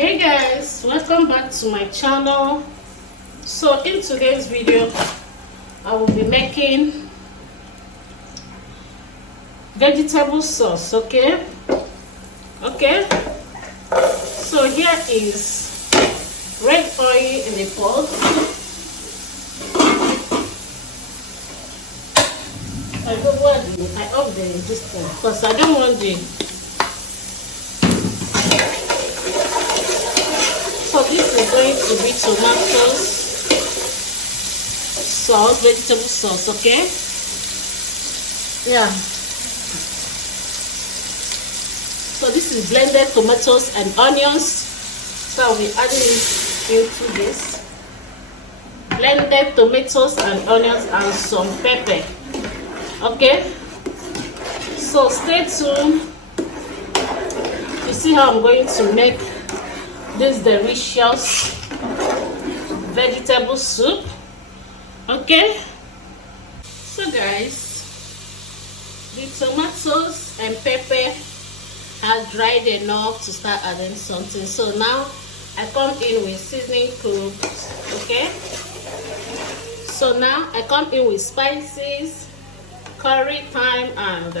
Hey guys, welcome back to my channel. So in today's video I will be making vegetable sauce. Okay, so here is red oil in the pot. I off this thing because I don't want the. So this is going to be tomato sauce, vegetable sauce, okay? Yeah. So this is blended tomatoes and onions. So I'll be adding it into this. Blended tomatoes and onions and some pepper. Okay? So stay tuned to see how I'm going to make this delicious vegetable soup. Okay, so guys, the tomatoes and pepper are dried enough to start adding something. So now I come in with seasoning cubes. Okay, so now I come in with spices, curry, thyme, and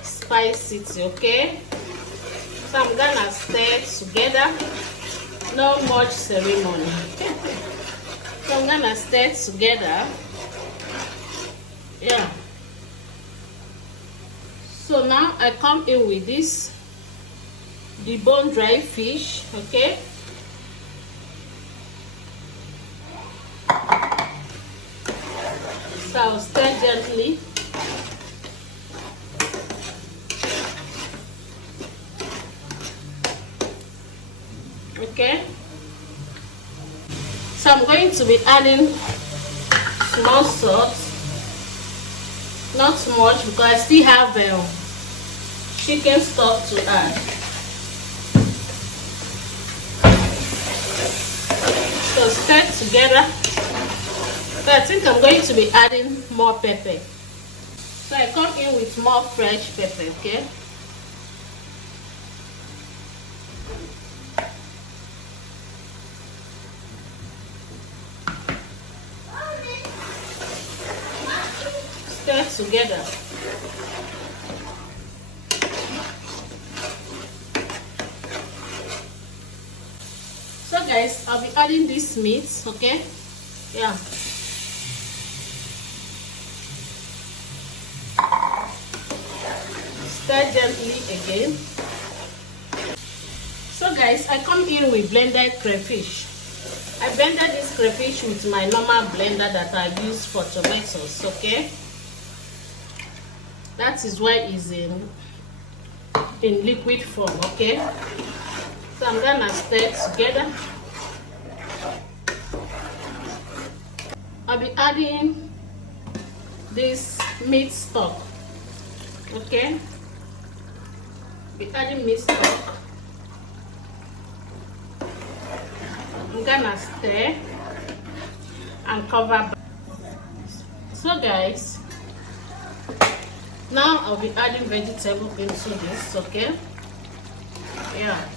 spices. Okay, so I'm gonna stir together, no much ceremony. So I'm gonna stir together. Yeah. So now I come in with this deboned dry fish. Okay. So I'll stir gently. Okay, so I'm going to be adding small salt, not much because I still have chicken stock to add. So stir together. So I think I'm going to be adding more pepper. So I come in with more fresh pepper. Okay. Stir together. So guys, I'll be adding this meat. Okay, yeah. Stir gently again. So guys, I come in with blended crayfish. I blended this crayfish with my normal blender that I use for tomatoes. Okay, that is why it's in liquid form. Okay, so I'm gonna stir together. I'll be adding this meat stock. Okay, be adding meat stock. I'm gonna stir and cover. So guys, now I'll be adding vegetable into this. Okay, yeah.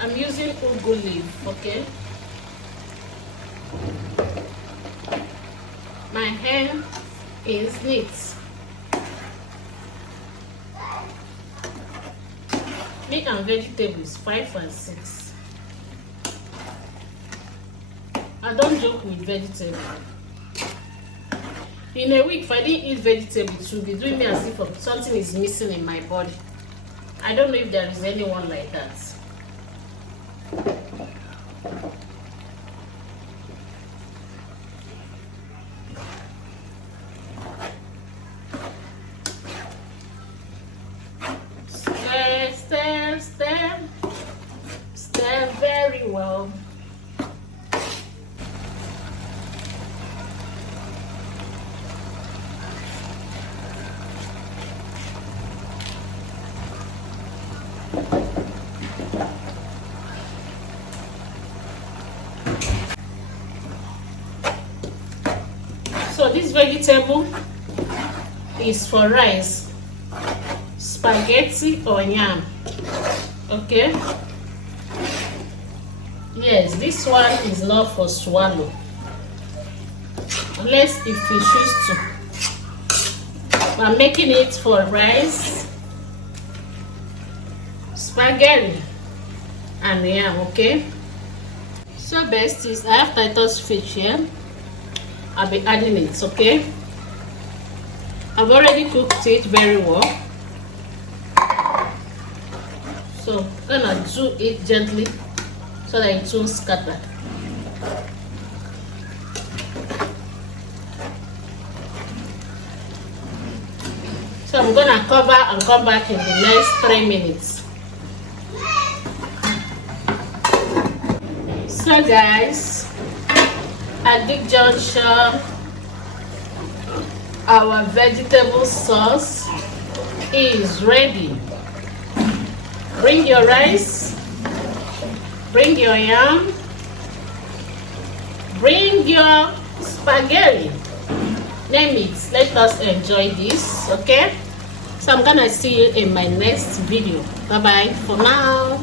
I'm using ugu leaf. Okay, my hand is neat. Meat and vegetables 5 and 6. I don't joke with vegetable. In a week, if I didn't eat vegetables, it will be doing me as if something is missing in my body. I don't know if there is anyone like that. Stir very well. So this vegetable is for rice, spaghetti or yam. Okay, yes, this one is not for swallow, unless if you choose to. I'm making it for rice, spaghetti and yam. Okay, so besties, I have Titus fish here. I'll be adding it. Okay, I've already cooked it very well, so I'm gonna do it gently so that it won't scatter. So I'm gonna cover and come back in the next 3 minutes. So guys, at this juncture, our vegetable sauce is ready. Bring your rice, bring your yam, bring your spaghetti, name it. Let us enjoy this. Okay, so I'm gonna see you in my next video. Bye bye for now.